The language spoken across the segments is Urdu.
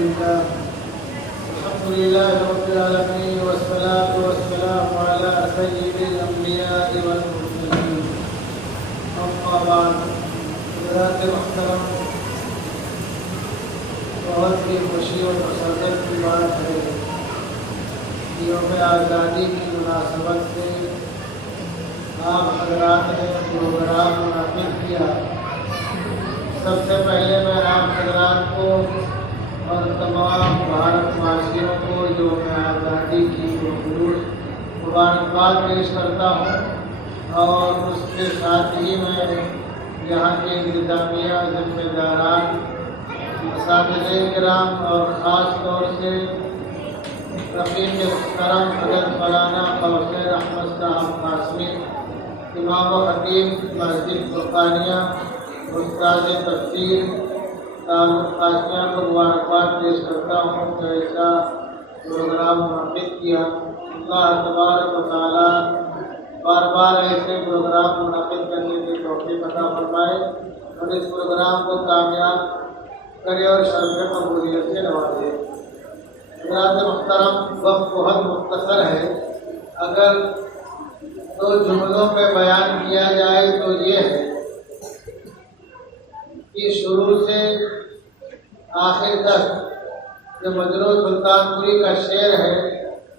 لله الحمد لله رب العالمين والصلاة والسلام على سيد الأنبياء والمرسلين أما بعد حضرات محترم بہت ہی خوشی اور مسرت کی بات ہے یوم آزادی کی مناسبت سے آپ حضرات نے پروگرام منعقد کیا۔ سب سے پہلے میں آپ حضرات کو اور تمام بھارت واسیوں کو یوم آزادی کی بخصوص مبارکباد پیش کرتا ہوں، اور اس کے ساتھ ہی میں یہاں کے انتظامیہ ذمہ داران، اساتذہ کرام اور خاص طور سے رفیق محترم حضرت مولانا قوثر احمد صاحب قاسمی، امام و خطیب مسجد فرقانیہ، استاد تفسیر قاسمیہ کو مبارکباد پیش کرتا ہوں کہ ایسا پروگرام منعقد کیا۔ اللہ تبارک و تعالیٰ بار بار ایسے پروگرام منعقد کرنے کی توفیق عطا فرمائے اور اس پروگرام کو کامیاب کرے اور شرف قبولیت سے نوازے۔ حضرات محترم، وقت بہت مختصر ہے، اگر دو جملوں میں بیان کیا جائے تو یہ ہے کہ شروع سے آخر تک جو مجروح سلطان پوری کا شعر ہے،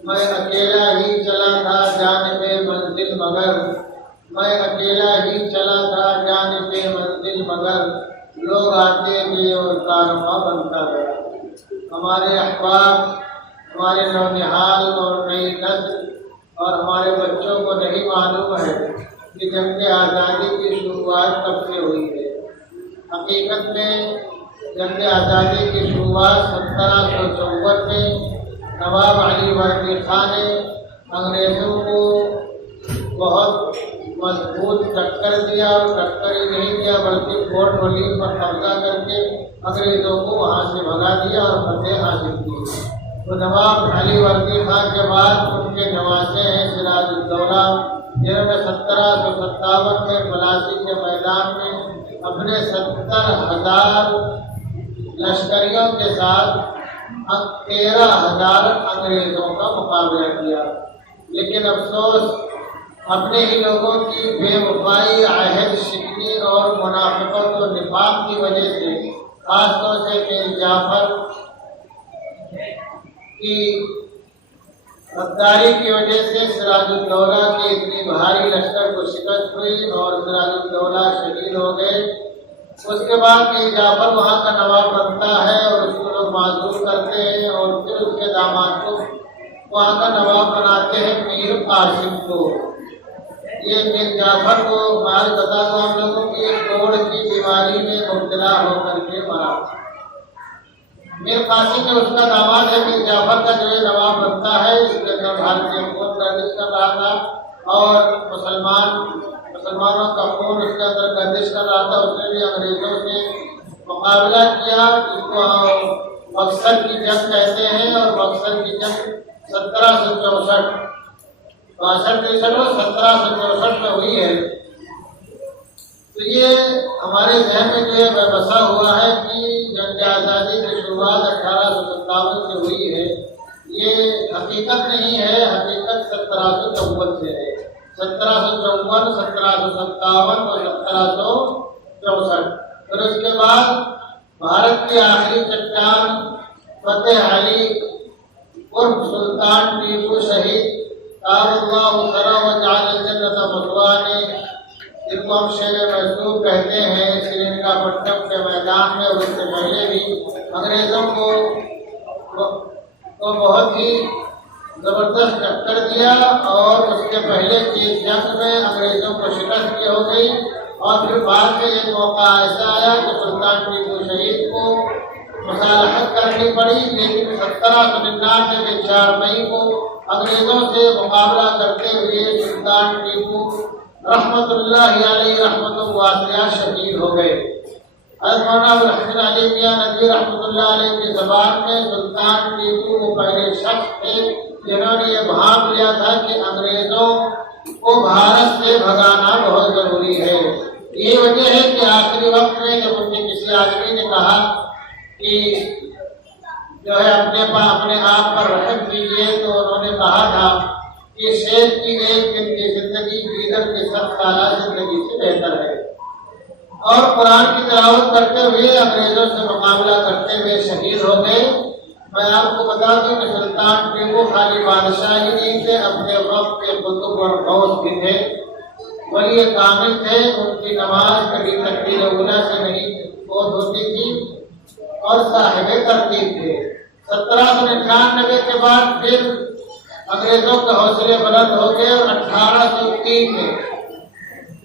میں اکیلا ہی چلا تھا جانب منزل مگر، میں اکیلا ہی چلا تھا جانب منزل مگر، لوگ آتے گئے اور کارواں بنتا گیا۔ ہمارے احباب، ہمارے نونہال اور نئی نسل اور ہمارے بچوں کو نہیں معلوم ہے کہ جنگ آزادی کی شروعات کب سے ہوئی ہے۔ حقیقت میں جنگ آزادی کی شروعات 1754 میں نواب علی وردی خان نے انگریزوں کو بہت مضبوط ٹکر دیا، اور ٹکر ہی نہیں دیا بلکہ فورٹ ولیم پر قبضہ کر کے انگریزوں کو وہاں سے بھگا دیا اور فتح حاصل کی۔ تو نواب علی وردی خان کے بعد ان کے نواسے ہیں سراج الدولہ، جنہوں نے 1757 میں پلاسی کے میدان میں اپنے 70,000 لشکریوں کے ساتھ 13,000 انگریزوں کا مقابلہ کیا، لیکن افسوس اپنے ہی لوگوں کی بے وفائی، عہد شکنی اور منافقت و نفاق کی وجہ سے، خاص طور سے میر جعفر کی غداری کی وجہ سے سراج الدولہ کی اتنی بھاری لشکر کو شکست ہوئی اور سراج الدولہ شہید ہو گئے۔ اس کے بعد میر جعفر وہاں کا نواب بنتا ہے اور اس کو لوگ معذور کرتے ہیں، اور پھر اس کے داماد کو وہاں کا نواب بناتے ہیں میر قاسم کو۔ یہ میر جعفر کو میں بتا دوں ہم لوگوں کی کوڑ کی بیماری میں مبتلا ہو کر کے مرا۔ میر قاسم میں اس کا داماد ہے، میر جعفر کا جو نواب بنتا ہے، اس کے اندر بھارتی حکومت گردش کر رہا تھا اور مسلمانوں کا خون اس کے اندر گردش کر رہا تھا۔ اس نے بھی انگریزوں سے مقابلہ کیا، جس کو بکسر کی جنگ کہتے ہیں، اور بکسر کی جنگ 1764 میں ہوئی ہے۔ تو یہ ہمارے ذہن میں جو ہے بسا ہوا ہے کہ جنگ آزادی کی شروعات 1857 سے ہوئی ہے، یہ حقیقت نہیں ہے، حقیقت 1754 سے ہے۔ 1754، 1757 اور 1764۔ پھر اس کے بعد بھارت کی آخری چٹان فتح علی عرف سلطان ٹیپو شہید اللہ ثرا وجعل الجنۃ مثواه نے، جن کو ہم شیر محسوب کہتے ہیں، سرینگا پٹم کے میدان میں اور اس سے پہلے بھی انگریزوں کو بہت ہی زبردست ٹکر دیا، اور اس کے پہلے کی جنگ میں انگریزوں کو شکست کی ہو گئی، اور پھر بعد میں ایک موقع ایسا آیا کہ سلطان ٹیپو شہید کو مصالحت کرنی پڑی، لیکن 1799 میں 4 مئی کو انگریزوں سے مقابلہ کرتے ہوئے سلطان ٹیپو رحمت اللہ علیہ رحمت واسعہ شہید ہو گئے۔ حضرت مولانا ابوالحسن علی میاں ندوی رحمۃ اللہ علیہ کی زبان میں سلطان ٹیپو وہ پہلے شخص تھے جنہوں نے یہ بھانپ لیا تھا کہ انگریزوں کو بھارت سے بھگانا بہت ضروری ہے۔ یہ وجہ ہے کہ آخری وقت میں جب ان کے کسی آدمی نے کہا کہ جو ہے اپنے آپ پر رحم کیجیے، تو انہوں نے کہا تھا کہ شیر کی ایک دن کی زندگی گیدڑ کی 7 سالہ زندگی سے بہتر ہے۔ اور قرآن کی تلاوت کرتے ہوئے انگریزوں سے مقابلہ کرتے ہوئے شہید ہو گئے۔ میں آپ کو بتا دوں کہ سلطان ٹیپو خالی بادشاہ ہی نہیں تھے، اپنے وقت کے قطب اور غوث بھی تھے، ولی کامل تھے۔ ان کی نماز کبھی تکبیر اولیٰ سے نہیں فوت ہوتی تھی اور صاحب ترتیب تھے۔ 1799 کے بعد پھر انگریزوں کے حوصلے بلند ہو گئے اور 1803 میں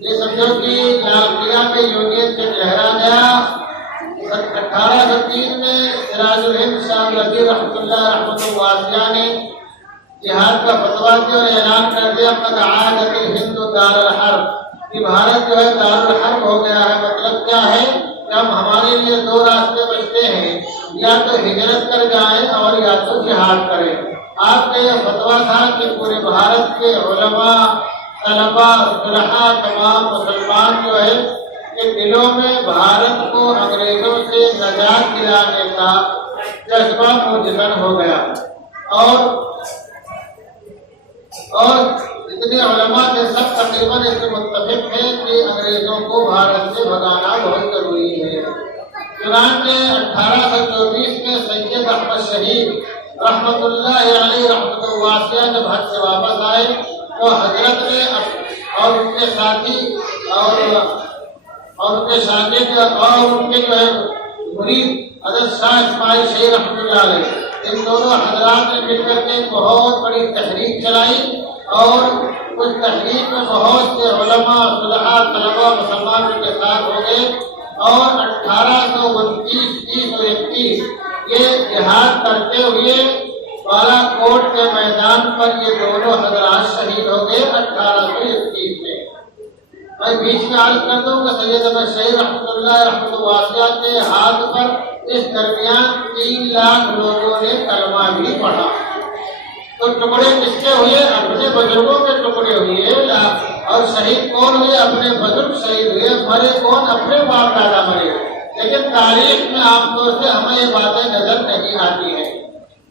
یہ سمجھو کہ لال قلعہ میں یونین سے لہرا گیا۔ 1803 میں سراج الہند شاہ وزیر رحمۃ اللہ واسعہ نے جہاد کا فتویٰ دیا اور اعلان کر دیا قد عادت الہند دار الحرب، کہ بھارت جو ہے دار الحرب ہو گیا ہے۔ مطلب کیا ہے کہ اب ہمارے لیے 2 راستے بچتے ہیں، یا تو ہجرت کر جائیں اور یا تو جہاد کریں۔ آپ کا یہ فتویٰ تھا کہ پورے بھارت کے علماء، طلباء، صلحاء، تمام مسلمان جو ہے کہ دلوں میں بھارت کو انگریزوں سے نجات دلانے کا جذبہ مجزن ہو گیا، اور جتنے علماء کے سب تقریباً اس میں متفق ہیں کہ انگریزوں کو بھارت سے بھگانا بہت ضروری ہے۔ چنانچہ 1824 میں سید احمد شہید رحمۃ اللہ علیہ رحمۃ واسعہ جب حج سے واپس آئے تو حضرت نے اور ان کے ساتھی اور ان کے شاگرد اور ان کے جو ہے مرید حضرت شاہ اسماعیل شہید رحمۃ اللہ علیہ، ان دونوں حضرات نے مل کر کے بہت بڑی تحریک چلائی، اور اس تحریک میں بہت سے علماء، صلحاء، طلباء مسلمان ان کے ساتھ ہو گئے، اور 1829، 30 اور 31 یہ جہاد کرتے ہوئے بالا کوٹ کے میدان پر یہ دونوں حضرات شہید ہو گئے 1831 میں۔ میں بیچ میں عرض کر دوں کہ سید احمد شہید رحمۃ اللہ رحمۃ واسعہ کے ہاتھ پر اس درمیان 3 لاکھ لوگوں نے کلمہ بھی پڑھا۔ تو ٹکڑے کس کے ہوئے؟ اپنے بزرگوں کے ٹکڑے ہوئے، اور شہید کون ہوئے؟ اپنے بزرگ شہید ہوئے۔ مرے کون؟ اپنے باپ دادا مرے۔ لیکن تاریخ میں عام طور سے ہمیں یہ باتیں نظر نہیں آتی ہیں۔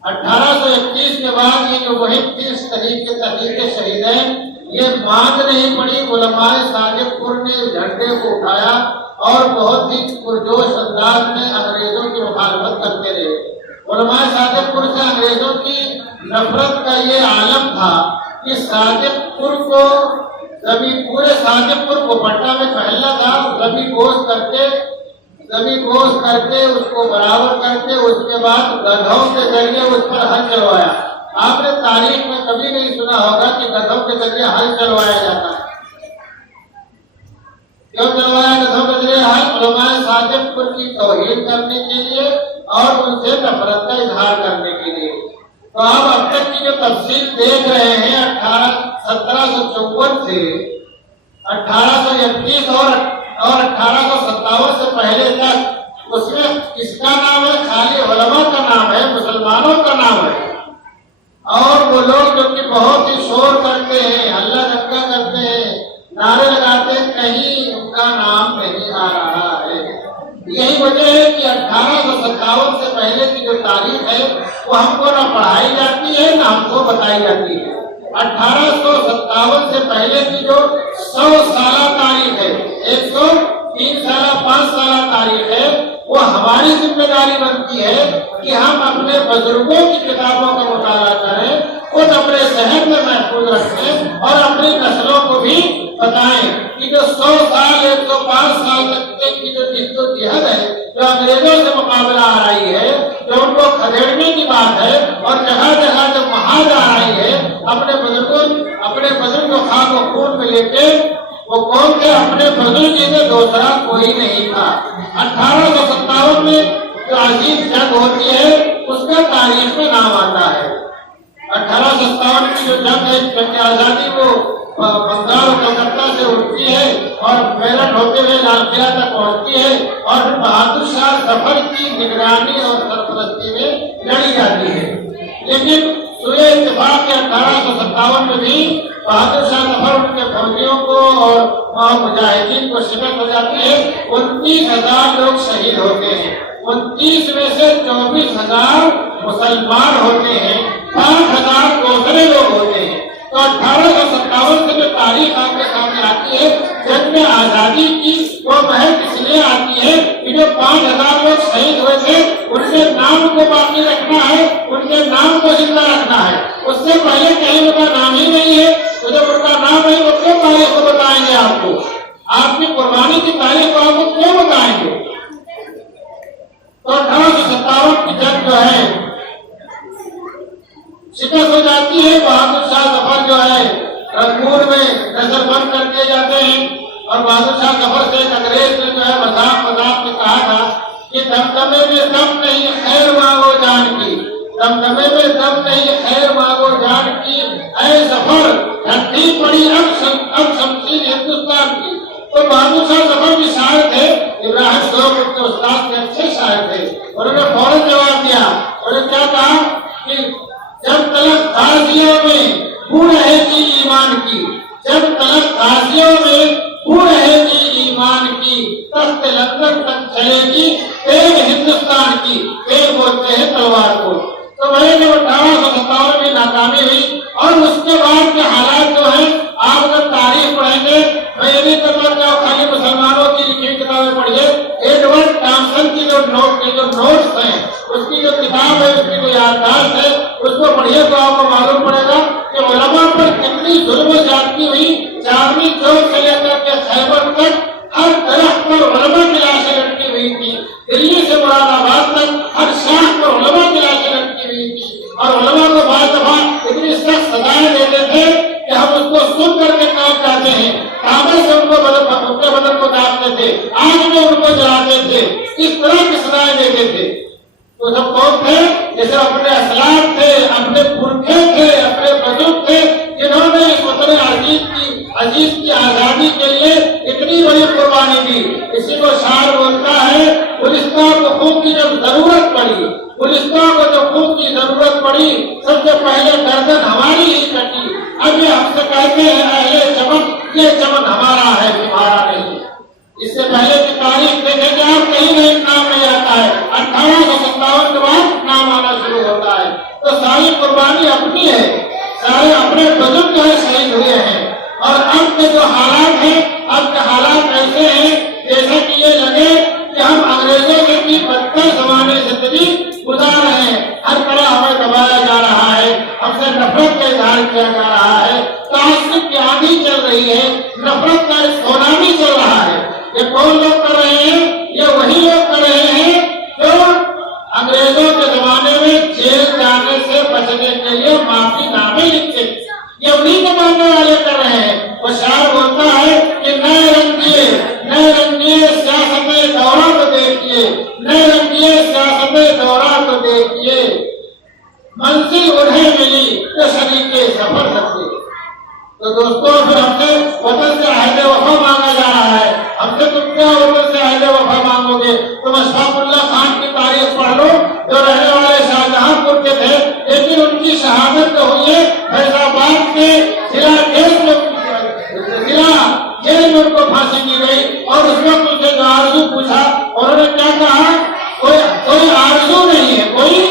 1831 کے بعد یہ جو مہم تھی اس تحریک کے تحریک شہیدین، یہ مانگ نہیں پڑی، علماء صادق پور نے جھنڈے کو اٹھایا اور بہت ہی پرجوش انداز میں انگریزوں کی مخالفت کرتے رہے۔ علماء صادق پور سے انگریزوں کی نفرت کا یہ عالم تھا کہ صادق پور کو پورے صادق پور کو پٹنہ میں پہننا تھا، زمین گوشت کر کے اس کو برابر کر کے اس کے بعد گدھوں کے ذریعے اس پر ہل چلوایا۔ آپ نے تاریخ میں کبھی نہیں سنا ہوگا کہ گدھوں کے ذریعے ہل چلوایا جاتا ہے۔ کیوں چلوایا گدھوں کے ذریعے ہل؟ علماء صادق پور کی توہین کرنے کے لیے اور ان سے نفرت کا اظہار کرنے کے لیے۔ تو آپ اب تک کی جو تفصیل دیکھ رہے ہیں 1754 سے 1831 اور 1857 سے پہلے تک، اس میں کس کا نام ہے؟ خالی علماء کا نام ہے، مسلمانوں کا نام ہے، اور وہ لوگ جو کہ بہت ہی شور کرتے ہیں، ہلہ دھکا کرتے ہیں، نعرے لگاتے ہیں، کہیں ان کا نام نہیں آ رہا ہے۔ یہی وجہ ہے کہ 1857 سے پہلے کی جو تاریخ ہے وہ ہم کو نہ پڑھائی جاتی ہے نہ ہم کو بتائی جاتی ہے۔ 1857 سے پہلے کی جو 100 سالہ تاریخ ہے، 103 سالہ 5 سالہ تاریخ ہے، وہ ہماری ذمہ داری بنتی ہے کہ ہم اپنے بزرگوں کی کتابوں کا مطالعہ کریں، خود اپنے ذہن میں محفوظ رکھیں اور اپنی نسلوں کو بھی بتائیں کہ جو 100 سال 105 سال تک کی جو جد و جہد ہے، جو انگریزوں سے مقابلہ آ رہی ہے، جو ان کو کھدیڑنے کی بات ہے اور جگہ جگہ جو محاذ آ رہی ہے، اپنے بزرگ کو خاک و خون میں لے کے، وہ کون تھے؟ اپنے بزرگ جی سے دوسرا کوئی نہیں تھا۔ 1857 میں جو عظیم جنگ ہوتی ہے اس کا تاریخ میں نام آتا ہے۔ 1857 کی جو جنگ ہے، جنگ آزادی، وہ بنگال اور کلکتہ سے اٹھتی ہے اور میرٹھ ہوتے ہوئے لال قلعہ تک پہنچتی ہے، اور بہادر شاہ ظفر کی نگرانی اور سرپرستی میں لڑی جاتی ہے۔ لیکن سوئے اتفاق کے 1857 میں بھی بہادر شاہ ظفر ان کے فوجیوں کو اور مجاہدین کو شکست ہو جاتی ہے۔ 29,000 لوگ شہید ہوتے ہیں۔ 29 میں سے 24,000 مسلمان ہوتے ہیں، 5,000 دوسرے لوگ ہوتے ہیں۔ تو 1857 سے جو تاریخ آپ کے سامنے آتی ہے جنگ آزادی کی، وہ محض اس لیے آتی ہے کہ جو 5,000 لوگ شہید ہوئے تھے ان کے نام کو باقی رکھنا ہے، ان کے نام کو زندہ رکھنا ہے۔ اس سے پہلے کہیں ان کا نام ہی نہیں ہے، تو جب ان کا نام ہے وہ کیوں تاریخ کو بتائیں گے آپ کو؟ آپ کی قربانی کی تاریخ کو آپ کو کیوں بتائیں گے؟ تو 1857 کی جنگ جو ہے شکست ہو جاتی ہے۔ بہادر شاہ ظفر جو ہے رنگپور میں نظر بند کر دیے جاتے ہیں، اور بہادر شاہ ظفر سے ایک انگریز نے جو ہے مذاق میں کہا تھا کہ دمدمے میں دم نہیں خیر مانگو جان کی، دمدمے میں دم نہیں خیر مانگو جان کی، اے ظفر ٹھنڈی پڑی اب شمشیر ہندوستان کی۔ تو بہادر شاہ ظفر بھی شاعر تھے، ابراہیم ذوق کے استاد کے اچھے شاعر تھے، انہوں نے فوراً جواب دیا، انہوں نے کیا کہا کہ جب تلک غازیوں میں بو رہے گی ایمان کی، جب تلک غازیوں میں بو رہے گی ایمان کی، تخت لندن تک چلے گی تیغ ہندوستان کی، تیغ بولتے ہیں تلوار کو۔ تو وہی جب 1857 میں ناکامی ہوئی، اور اس کے بعد کے حالات جو ہیں آپ اگر تاریخ پڑھیں گے، میں یہ نہیں کرتا کہ آپ خالی مسلمانوں کی لکھی کتابیں پڑھیے، ایڈورڈ ٹامسن کی جو نوٹس ہیں، اس کی جو کتاب ہے، اس کی جو یادداشت ہے، اس کو پڑھیے تو آپ کو معلوم پڑے گا کہ علماء پر کتنی ظلم و زیادتی ہوئی۔ چاندنی چوک سے لے کر کے خیبر تک ہر درخت پر علماء کی لاشیں لٹکی ہوئی تھی، دلی سے مراد آباد تک ہر شاخ پر علماء کی لاشیں لٹکی ہوئی تھی، اور علماء کو بعض دفعہ اتنی سخت سزائیں دیتے تھے کہ ہم اس کو سن کر کے کام کرتے ہیں، کعبے سے ان کے بدن کو داغتے تھے، آگ میں ان کو جلاتے تھے، اس طرح کی سزائیں دیتے تھے۔ تو سب کون تھے؟ جیسے اپنے اسلاف تھے، اپنے پرکھے تھے، اپنے بزرگ تھے، جنہوں نے اس وطن عزیز کی آزادی کے لیے اتنی بڑی قربانی دی۔ اسی کو شاعر بولتا ہے، گلستان کو خون کی جب ضرورت پڑی، گلستان کو جب خون کی ضرورت پڑی، سب سے پہلے گردن ہماری ہی کٹی، اب یہ ہم سے کہتے ہیں اہل چمن، یہ چمن ہمارا ہے تمہارا نہیں۔ اس سے پہلے کی تاریخ دیکھیں گے آپ، کہیں نہیں نام نہیں آتا ہے، 1857 کے بعد نام آنا شروع ہوتا ہے۔ تو ساری قربانی اپنی ہے، سارے اپنے بزرگ جو ہے شہید ہوئے ہیں، اور اب کے جو حالات ہیں، اب کے حالات ایسے ہیں جیسے کہ یہ لگے کہ ہم انگریزوں سے بھی بدتر زمانے زندگی گزار رہے ہیں، ہر طرح ہمیں دبایا جا رہا ہے، ہم سے نفرت کا اظہار کیا جا رہا ہے، تعصب کی آندھی چل رہی ہے، نفرت کا سونامی چل رہا ہے۔ یہ کون لوگ کر رہے ہیں؟ یہ وہی لوگ کر رہے ہیں جو انگریزوں کے زمانے میں جیل جانے سے بچنے کے لیے معافی نامے لکھتے، یہ انہی کے ماننے والے کر رہے ہیں۔ وہ شاعر بولتا ہے کہ نئے رنگیے سیاست دورہ کو دیکھیے، نئے رنگیے سیاست دورہ کو دیکھیے، منزل انہیں ملی تو شریکے سفر رکھے۔ تو دوستوں پھر ہم سے وطن سے عہد وفا مانگا جا رہا ہے، ہم سے تم کیا وطن سے عہد وفا مانگو گے؟ تم اشفاق اللہ خان کی تاریخ پڑھ لو، جو رہنے والے شاہجہاں پور کے تھے، لیکن ان کی شہادت جو ہوئی ہے فیض آباد کے ضلع جیل میں ان کو پھانسی دی گئی، اور اس وقت ان سے جو آرزو پوچھا، انہوں نے کیا کہا؟ کوئی آرزو نہیں ہے، کوئی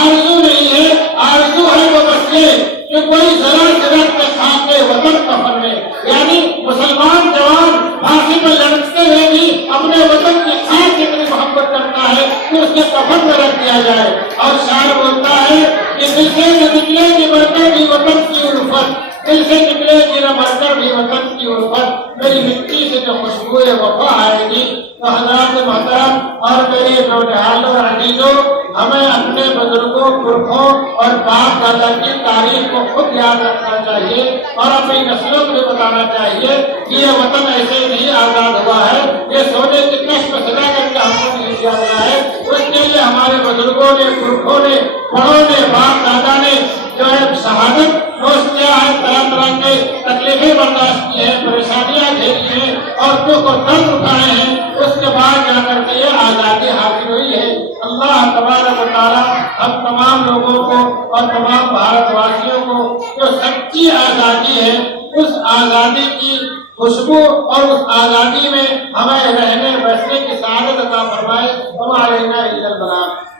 آرزو نہیں ہے، آرزو ہے وہ بس یہ کہ کوئی ذرا درخت کھا کے وطن کفن میں، یعنی مسلمان جوان پھانسی پر لٹکتے ہوئے بھی اپنے وطن کی خاک اتنی محبت کرتا ہے کہ اس کے کفن میں رکھ دیا جائے۔ اور شاعر بولتا ہے کہ دل سے نہ نکلے گی برکت بھی وطن کی الفت، دل سے نکلے گی نہ برکت بھی وطن کی الفت، میری مٹی سے جو خوشبو وفا آئے گی۔ تو حضرات محترم اور میری نوجوانوں اور عزیزوں، ہمیں اپنے بزرگوں، پرکھوں اور باپ دادا کی تاریخ کو خود یاد رکھنا چاہیے، اور اپنی نسلوں کو بتانا چاہیے کہ یہ وطن ایسے ہی نہیں آزاد ہوا ہے، یہ سونے کی کشف سجا کر کے ہم کو نہیں دیا گیا ہے۔ اس کے لیے ہمارے بزرگوں نے، پرکھوں نے، بڑوں نے، باپ دادا نے جو ہے شہادت نوش کیا ہے، طرح طرح کے تکلیفیں برداشت کی ہیں، پریشانیاں جھیلی ہیں، اور دکھ اور درد اٹھائے ہیں، اس کے بعد جا کر کے یہ آزادی حاصل ہوئی ہے۔ اللہ تبارک و تعالیٰ ہم تمام لوگوں کو اور تمام بھارت واسیوں کو جو سچی آزادی ہے، اس آزادی کی خوشبو اور اس آزادی میں ہمیں رہنے بسنے کی سعادت عطا فرمائے۔ ہمارے